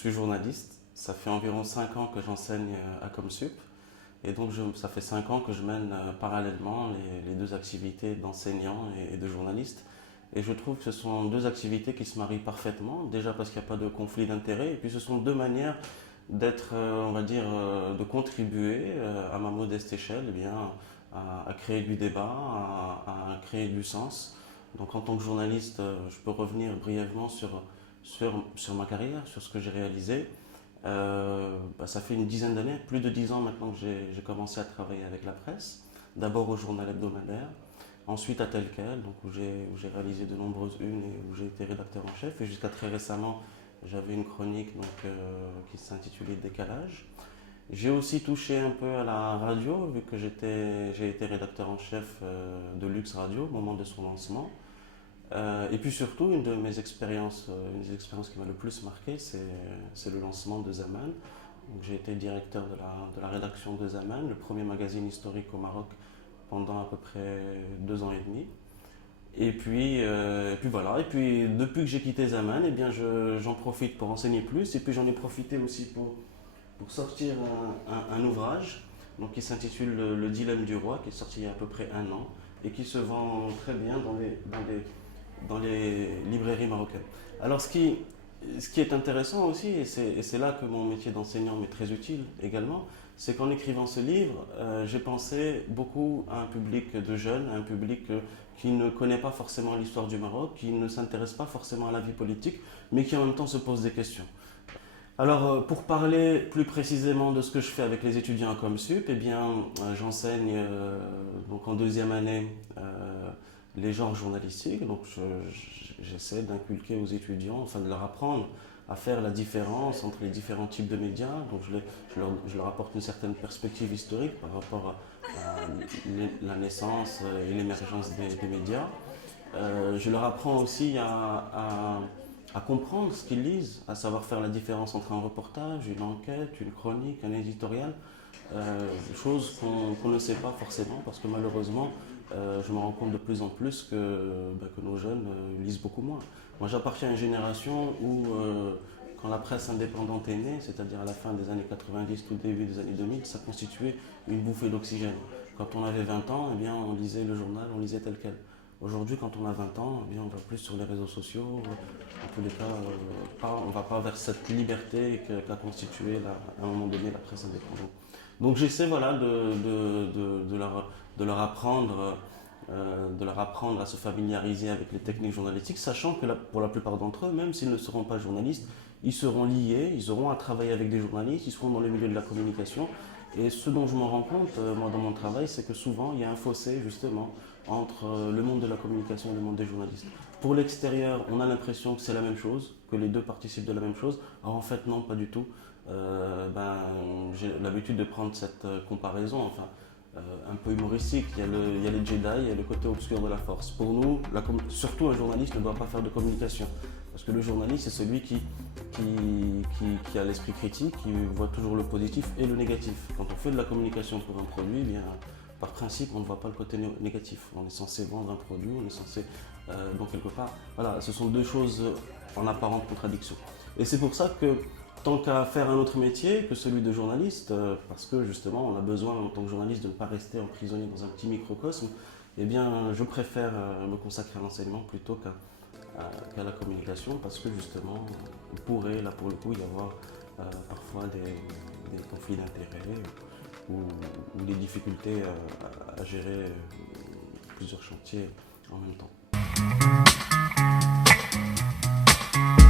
suis journaliste. Ça fait environ 5 ans que j'enseigne à Comsup. Et donc, ça fait 5 ans que je mène parallèlement les deux activités d'enseignant et de journaliste. Et je trouve que ce sont deux activités qui se marient parfaitement. Déjà parce qu'il n'y a pas de conflit d'intérêts. Et puis, ce sont deux manières d'être, on va dire, de contribuer à ma modeste échelle, eh bien, à créer du débat, à créer du sens. Donc, en tant que journaliste, je peux revenir brièvement sur ma carrière, sur ce que j'ai réalisé. Ça fait une dizaine d'années, plus de 10 ans maintenant que j'ai commencé à travailler avec la presse. D'abord au journal hebdomadaire, ensuite à Tel Quel, donc où j'ai réalisé de nombreuses unes et où j'ai été rédacteur en chef. Et jusqu'à très récemment, j'avais une chronique qui s'intitulait Décalage. J'ai aussi touché un peu à la radio, vu que j'ai été rédacteur en chef de Lux Radio au moment de son lancement. Et puis surtout, une des expériences qui m'a le plus marqué, c'est le lancement de Zaman. J'ai été directeur de la rédaction de Zaman, le premier magazine historique au Maroc, pendant à peu près 2 ans et demi. Et puis voilà, et puis depuis que j'ai quitté Zaman, eh bien j'en profite pour enseigner plus, et puis j'en ai profité aussi pour sortir un ouvrage donc, qui s'intitule Le Dilemme du Roi, qui est sorti il y a à peu près 1 an, et qui se vend très bien dans les librairies marocaines. Alors ce qui est intéressant aussi, et c'est là que mon métier d'enseignant m'est très utile également, c'est qu'en écrivant ce livre, j'ai pensé beaucoup à un public de jeunes, à un public qui ne connaît pas forcément l'histoire du Maroc, qui ne s'intéresse pas forcément à la vie politique, mais qui en même temps se pose des questions. Alors, pour parler plus précisément de ce que je fais avec les étudiants à Comsup, eh bien, j'enseigne donc en deuxième année les genres journalistiques. Donc, j'essaie d'inculquer aux étudiants, enfin de leur apprendre à faire la différence entre les différents types de médias. Donc, je leur apporte une certaine perspective historique par rapport à la naissance et l'émergence des médias. Je leur apprends aussi à comprendre ce qu'ils lisent, à savoir faire la différence entre un reportage, une enquête, une chronique, un éditorial, chose qu'on ne sait pas forcément parce que malheureusement, je me rends compte de plus en plus que nos jeunes lisent beaucoup moins. Moi, j'appartiens à une génération où, quand la presse indépendante est née, c'est-à-dire à la fin des années 90, tout début des années 2000, ça constituait une bouffée d'oxygène. Quand on avait 20 ans, eh bien, on lisait le journal, on lisait Tel Quel. Aujourd'hui, quand on a 20 ans, eh bien, on va plus sur les réseaux sociaux. En tous les cas, on ne va pas vers cette liberté qu'a constitué à un moment donné la presse indépendante. Donc j'essaie voilà, de leur apprendre, à se familiariser avec les techniques journalistiques, sachant que pour la plupart d'entre eux, même s'ils ne seront pas journalistes, ils seront liés, ils auront à travailler avec des journalistes, ils seront dans le milieu de la communication. Et ce dont je me rends compte, moi, dans mon travail, c'est que souvent, il y a un fossé, justement, entre le monde de la communication et le monde des journalistes. Pour l'extérieur, on a l'impression que c'est la même chose, que les deux participent de la même chose. Alors en fait, non, pas du tout. J'ai l'habitude de prendre cette comparaison, enfin, un peu humoristique. Il y a les Jedi, il y a le côté obscur de la force. Pour nous, surtout un journaliste ne doit pas faire de communication. Parce que le journaliste, c'est celui qui a l'esprit critique, qui voit toujours le positif et le négatif. Quand on fait de la communication pour un produit, eh bien, par principe, on ne voit pas le côté négatif. On est censé vendre un produit, on est censé, donc quelque part, voilà, ce sont deux choses en apparente contradiction. Et c'est pour ça que, tant qu'à faire un autre métier que celui de journaliste, parce que justement, on a besoin en tant que journaliste de ne pas rester emprisonné dans un petit microcosme, eh bien, je préfère me consacrer à l'enseignement plutôt qu'à la communication, parce que justement, il pourrait, là pour le coup, y avoir parfois des conflits d'intérêts ou des difficultés à gérer plusieurs chantiers en même temps.